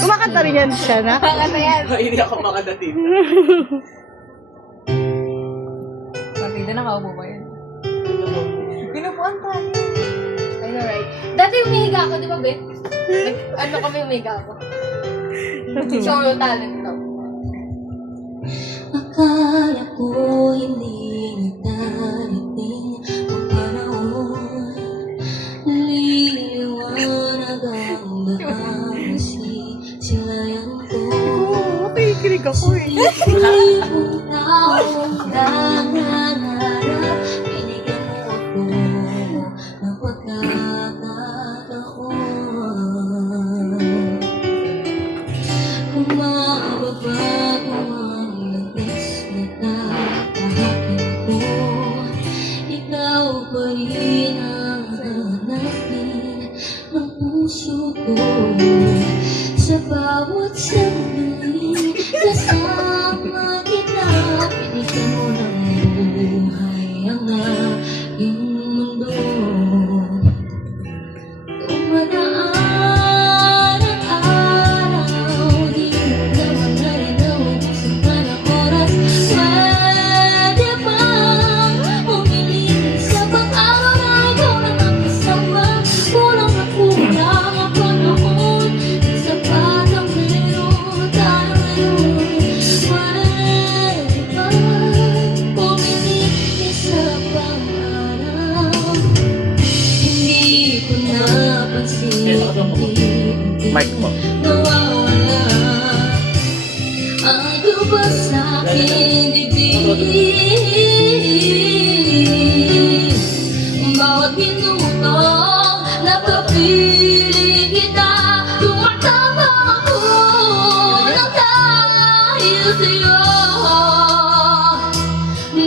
Kumakanta rin yan siya na. Ano yan? Hindi ako makadating. Partida, nakaupo ba yun? Pinupuan tayo. I know, right? Dati umihiga ako, di ba, Bet? Ano kami umihiga ako? Show yung talent to. Akala ko hindi darating ang panahon. Naliliwanag ang lahat, silayan ko. Oo, kikinig ako eh. Isipin taong nangangarap, binigyan mo ako ng pagkakataon. Kumababago ang landas na tatahakin ko, ikaw pa rin ang hanapin ng puso ko. Sa bawat sandali, kasama kita, binigyan mo ng buhay ang aking mundo. Tumadaan ang araw, di naman na rin naubusan ka ng oras. Pwede bang humiling sa pag-araw na ikaw na magkasama? Kulang na kulang ang panahon, di sapat ang meron tayo ngayon. Pwede bang humiling isa pang araw? Hindi ko napansin, Mic mo. nawawala ang guba sa aking dibdib. Bawat minuto napapiling kita, tumatama ako ng dahil sa'yo.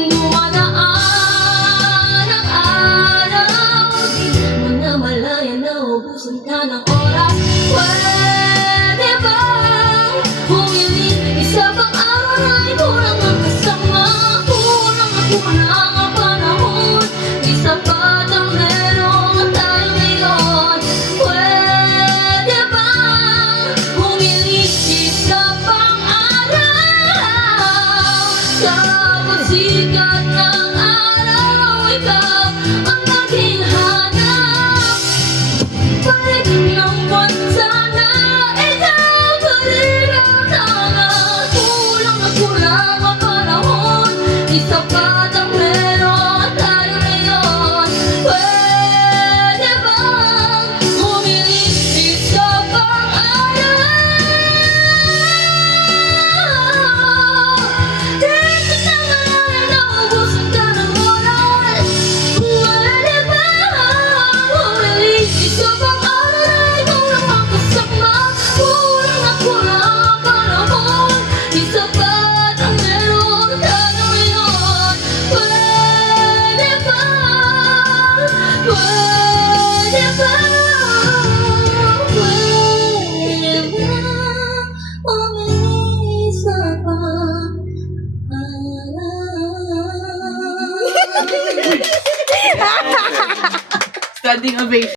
Dumadaan ang araw, di mo na malaya na ubusan ka ng oras. Pwede bang humiling isa pang araw na ikulang ang kasama? Kulang ang panahon, di sapat ang meron tayo ngayon. Pwede bang humiling isa pang araw? Sa pagsikat ng araw, ikaw ang aking hanap. Balik naman sana, ikaw pa rin ang tama. Kulang na kulang ang panahon, di sapat ang meron tayo ngayon. Pwede bang humiling isa pang araw? Di ko na malaya na ubusan ka ng oras. Pwede bang humiling isa pang araw? Ikaw lang ang kasama. Kulang na kulang ang panahon, di sapat ang meron tayo ngayon. Pwede bang, pwede bang humiling isa pang araw? Standing ovation.